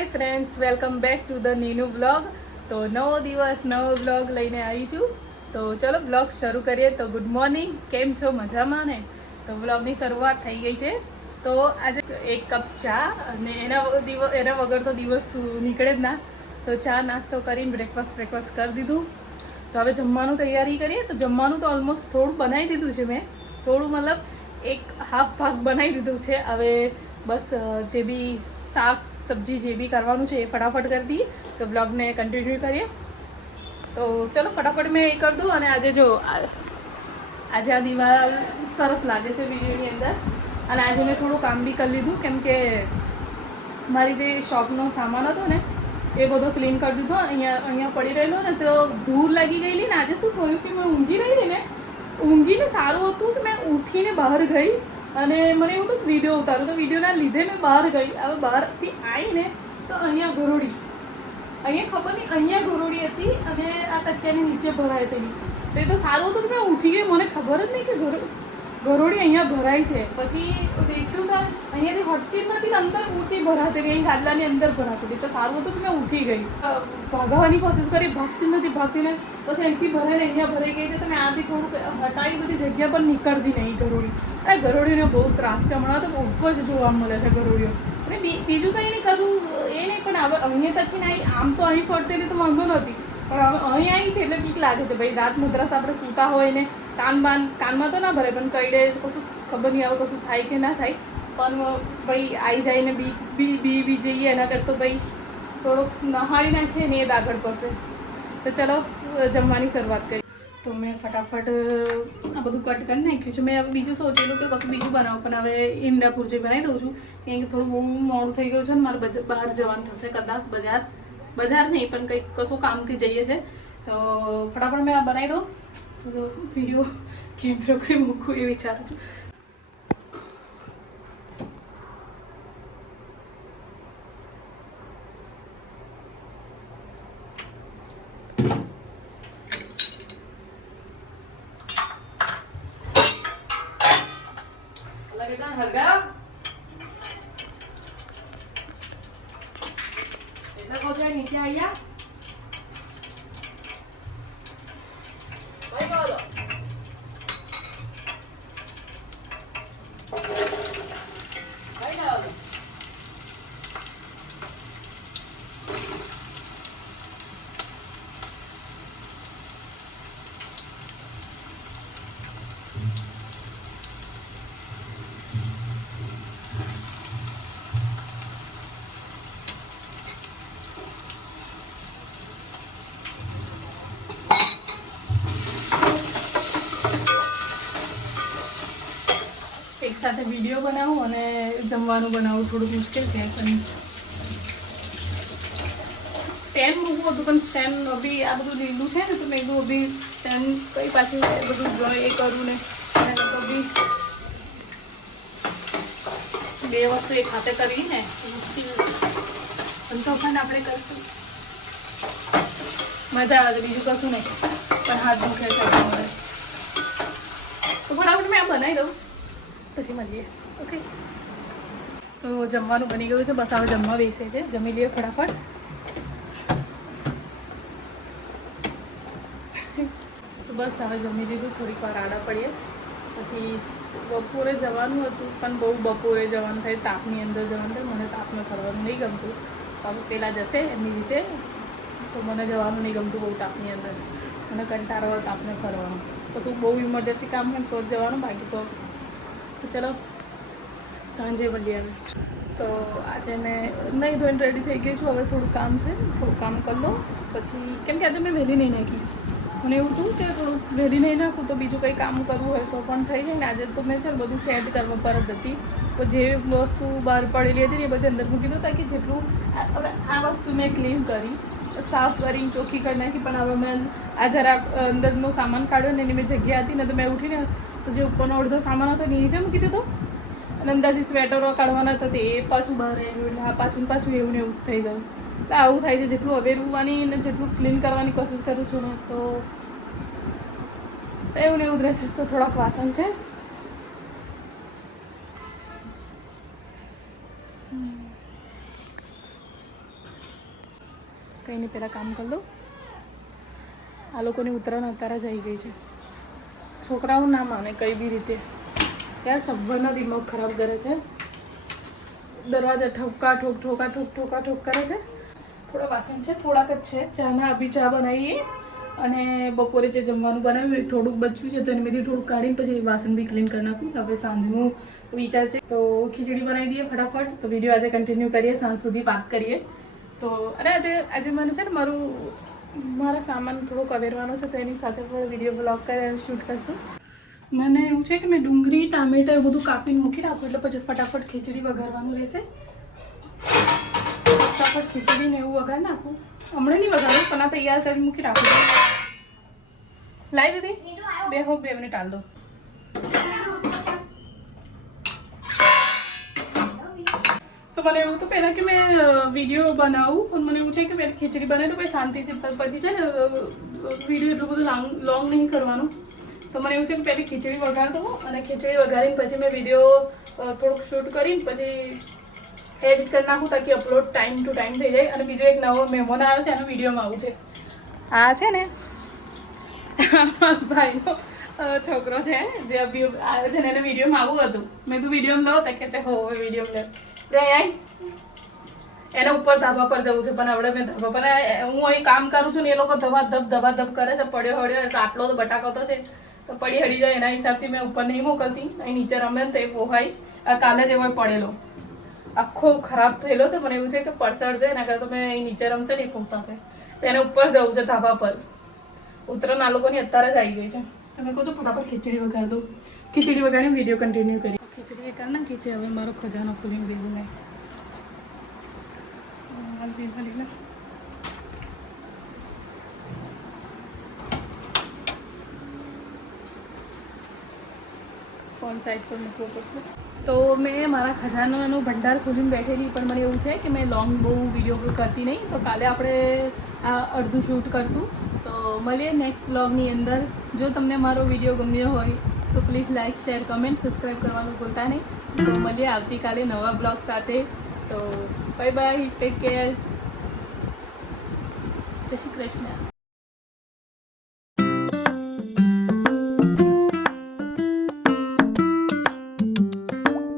Hi friends, welcome back to the Ninu blog. તો નવો દિવસ નવો બ્લોગ લઈને આવી છું. તો ચલો બ્લોગ શરૂ કરીએ. તો ગુડ મોર્નિંગ, કેમ છો? મજામાં ને? તો બ્લોગની શરૂઆત થઈ ગઈ છે. તો આજે એક કપ ચા અને એના વગર તો દિવસ નીકળે જ ના. તો ચા નાસ્તો કરીને બ્રેકફાસ્ટ કરી દીધું. તો હવે જમવાનું તૈયારી કરીએ. તો જમવાનું તો ઓલમોસ્ટ થોડું બનાવી દીધું છે મેં. થોડું મતલબ એક હાફ ભાગ બનાવી દીધું છે. હવે બસ જે બી શાક સબ્જી જે બી કરવાનું છે એ ફટાફટ કરી દઈએ. તો બ્લોગને કન્ટિન્યુ કરીએ. તો ચલો ફટાફટ મેં એ કરી દઉં. અને આજે જો આજે આ દિવાલ સરસ લાગે છે વિડીયોની અંદર. અને આજે મેં થોડું કામ બી કરી લીધું, કેમ કે મારી જે શોપનો સામાન હતો ને એ બધો ક્લીન કરી દીધો. અહીંયા પડી રહેલો ને તો ધૂળ લાગી ગયેલી ને. આજે શું થયું કે મેં ઊંઘી રહેલી ને, ઊંઘીને સારું હતું કે મેં ઉઠીને બહાર ગઈ અને મને એવું તો વિડીયો ઉતારું. તો વિડીયોના લીધે મેં બહાર ગઈ. હવે બહારથી આવીને તો અહીંયા ઘરોડી, અહીંયા ખબર નહીં અહીંયા ઘરોડી હતી અને આ તકિયાની નીચે ભરાઈ હતી. તો એ તો સારું હતું કે મેં ઉઠી ગઈ. મને ખબર જ નહીં કે ઘરોડી અહીંયા ભરાય છે. પછી દેખ્યું તો અહીંયાથી હટતી જ નથી ને, અંદર ઉઠી ભરાતી રહી, ગાદલાની અંદર ભરાતી હતી. તો સારું હતું કે મેં ઉઠી ગઈ. ભાગવાની કોશિશ કરી, ભાગતી નથી. પછી અહીંથી ભરાઈને અહીંયા ભરાઈ ગઈ છે. તો મેં આથી થોડુંક હટાવી, બધી જગ્યા પર નીકળતી નહીં ઘરોડી. આ ઘરોડીનો બહુ ત્રાસ છે હમણાં. તો બહુ જ જોવા મળે છે ઘરોડીઓ. અને બીજું કંઈ નહીં, કશું એ નહીં. પણ હવે અહીંયા તકીને આવી, આમ તો અહીં ફરતેલી તો વાંધો નથી, પણ હવે અહીં આવી છે એટલે બીક લાગે છે. ભાઈ રાત મદ્રાસ આપણે સૂતા હોય ને કાનમાં તો ના ભરે, પણ કઈડે કશું ખબર નહીં આવે, કશું થાય કે ના થાય. પણ ભાઈ આવી જાય ને બી જઈએ એના કરતાં તો ભાઈ થોડુંક નહાળી નાખીએ ને એ જ આગળ પડશે. તો ચલો જમવાની શરૂઆત કરીએ. તો મેં ફટાફટ આ બધું કટ કરી નાખ્યું છે. મેં હવે બીજું સોચેલું કે કશું બીજું બનાવું, પણ હવે ઈંડાપુર જે બનાવી દઉં છું. કેમ કે થોડું બહુ મોડું થઈ ગયું છે ને, મારે બહાર જવાનું થશે કદાચ. બજાર નહીં, પણ કંઈક કશું કામથી જઈએ છે. તો ફટાફટ મેં આ બનાવી દઉં. તો વિડીયો કેમેરો કંઈ મૂકું એ વિચારું છું. નીચે આવ્યા એક સાથે વિડીયો બનાવું અને જમવાનું બનાવવું થોડુંક મુશ્કેલ છે. પણ સ્ટેન્ડ મૂકવું હતું, પણ સ્ટેન્ડ બી આ બધું લીલું છે ને, તો મેં કીધું બી સ્ટેન્ડ કઈ પાછું બધું એ કરું ને એના કરતાં બી બે વસ્તુ એક હાથે કરવી ને મુશ્કેલ. પણ તો પણ આપણે કરશું, મજા આવે છે. બીજું કશું નહીં, પણ હાથ દુખે છે મળે. તો ફટાફટ મેં આ બનાવી દઉં, પછી મળીએ. ઓકે, તો જમવાનું બની ગયું છે. બસ હવે જમવા બેસે છે. જમી લઈએ ફટાફટ. તો બસ હવે જમી લીધું, થોડીક વાર આડા પડીએ. પછી બપોરે જવાનું હતું, પણ બહુ બપોરે જવાનું થાય, તાપની અંદર જવાનું થાય. મને તાપમાં ફરવાનું નહીં ગમતું. તો હવે પહેલાં જશે એમની રીતે. તો મને જવાનું નહીં ગમતું બહુ તાપની અંદર. મને કંટાળો હોય તાપને ફરવાનું. પછી બહુ ઇમરજન્સી કામ હોય તો જ જવાનું, બાકી તો ચલો સાંજે મળીએ. તો આજે મેં નહીં ધોઈને રેડી થઈ ગઈ છું. હવે થોડું કામ છે, થોડું કામ કરી લો પછી. કેમ કે આજે મેં વહેલી નહીં નાખી. મને એવું થયું કે થોડુંક વહેલી નહીં નાખું તો બીજું કંઈ કામ કરવું હોય તો પણ થઈ જાય ને. આજે તો મેં ચાલ બધું સેટ કરવા પર જ હતી. તો જે વસ્તુ બહાર પડેલી હતી ને એ બધી અંદર મૂકી દઉં, તાકી જેટલું હવે આ વસ્તુ મેં ક્લીન કરી, સાફ કરીને ચોખ્ખી કરી નાખી. પણ હવે મેં આ જરા અંદરનો સામાન કાઢ્યો ને એની મેં જગ્યા હતી ને, તો મેં ઉઠીને તો જે ઉપરનો અડધો સામાન હતો નીચે મૂકી દીધો. અને અંદરથી સ્વેટરો કાઢવાના હતા તે એ પાછું બહાર આવ્યું. એટલે આ પાછું એવું ને એવું થઈ ગયું. તો આવું થાય છે. જેટલું અવેરવાની ને જેટલું ક્લીન કરવાની કોશિશ કરું છું ને, તો એવું ને એવું જ રહેશે. તો થોડાક વાસણ છે. કંઈ નહીં, પહેલાં કામ કરી દઉં. આ લોકોની ઉત્તરાયણ અત્યારે જ આવી ગઈ છે. છોકરાઓ ના માને કંઈ બી રીતે યાર, સબ્બરના દિમાગ ખરાબ કરે છે. દરવાજા ઠોકા ઠોક કરે છે. થોડા વાસણ છે, થોડાક જ છે. ચાના અભી ચા બનાવીએ અને બપોરે જે જમવાનું બનાવ્યું એ થોડુંક બચ્યું છે તો એને મેથી થોડુંક કાઢીને પછી વાસણ બી ક્લીન કરી નાખું. હવે સાંજનું વિચાર છે તો ખીચડી બનાવી દઈએ ફટાફટ. તો વિડીયો આજે કન્ટિન્યુ કરીએ, સાંજ સુધી વાત કરીએ. તો અને આજે મને છે ને મારા સામાન થોડોક અવેરવાનો છે તો એની સાથે પણ વિડીયો બ્લોગ શૂટ કરશું. મને એવું છે કે મેં ડુંગળી ટામેટા એ બધું કાપીને મૂકી રાખું એટલે પછી ફટાફટ ખીચડી વઘારવાનું રહેશે. ફટાફટ ખીચડીને એવું વઘાર નાખું. હમણાં નહીં વઘારું પણ આ તૈયાર કરીને મૂકી રાખું. લાવી દીધી 2 મિનિટ હાલ દો. તો મને એવું તો પહેલાં કે મેં વિડીયો બનાવું પણ મને એવું છે કે પહેલાં ખીચડી બનાવી તો કોઈ શાંતિથી પછી છે ને વિડીયો એટલું બધું લોંગ નહીં કરવાનું. તો મને એવું છે કે પહેલી ખીચડી વઘાર દઉં અને ખીચડી વઘારીને પછી મેં વિડીયો થોડુંક શૂટ કરીને પછી એડિટ કરી નાખું તાકી અપલોડ ટાઈમ ટુ ટાઈમ થઈ જાય. અને બીજો એક નવો મહેમાન આવ્યો છે એનો વિડીયોમાં આવું છે. આ છે ને ભાઈનો છોકરો છે જે આવ્યો છે ને એને વિડીયોમાં આવું હતું. મેં તું વિડીયોમાં લો તો કે છે હો વિડીયોમાં લે એના ઉપર ધાબા પર જવું છે પણ આપણે મેં ધાબા પર હું અહીં કામ કરું છું ને એ લોકો ધબાધબ કરે છે. પડ્યો એટલે આટલો તો બટાકો તો છે તો પડી હડી જાય એના હિસાબથી મેં ઉપર નહીં મોકલતી. અહીં નીચે રમે ને તો એ પોહાય. કાલે જ એવો પડેલો આખો ખરાબ થયેલો તો મને એવું છે કે પડસર છે એના કરતાં મેં અહીં નીચે રમશે ને એ પોસાશે તો એને ઉપર જવું છે ધાબા પર. ઉત્તરાયણ આ લોકોની અત્યારે જ આવી ગઈ છે. તમે કહો છો ફટાફટ ખીચડી વઘાર દઉં. ખીચડી વઘારીને વિડીયો કન્ટિન્યુ કરી. ખીચડી કરી નાખી છે. હવે મારો ખજાનો ખોલીને બેગું નહીં ફોન સાઈડ પર મૂકવો પડશે. તો મેં મારા ખજાનાનો ભંડાર ખોલીને બેઠેલી પણ મને એવું છે કે મેં લોંગ બહુ વિડીયો કરતી નહીં. તો કાલે આપણે આ અડધું શૂટ કરશું. તો મળીએ નેક્સ્ટ વ્લોગની અંદર. જો તમને મારો વિડીયો ગમ્યો હોય તો please like share comment subscribe કરવાનું ભૂલતા નહીં. તો મળીએ આવતીકાલે નવા બ્લોગ સાથે. તો બાય બાય, ટેક કેર, જય શ્રી કૃષ્ણ.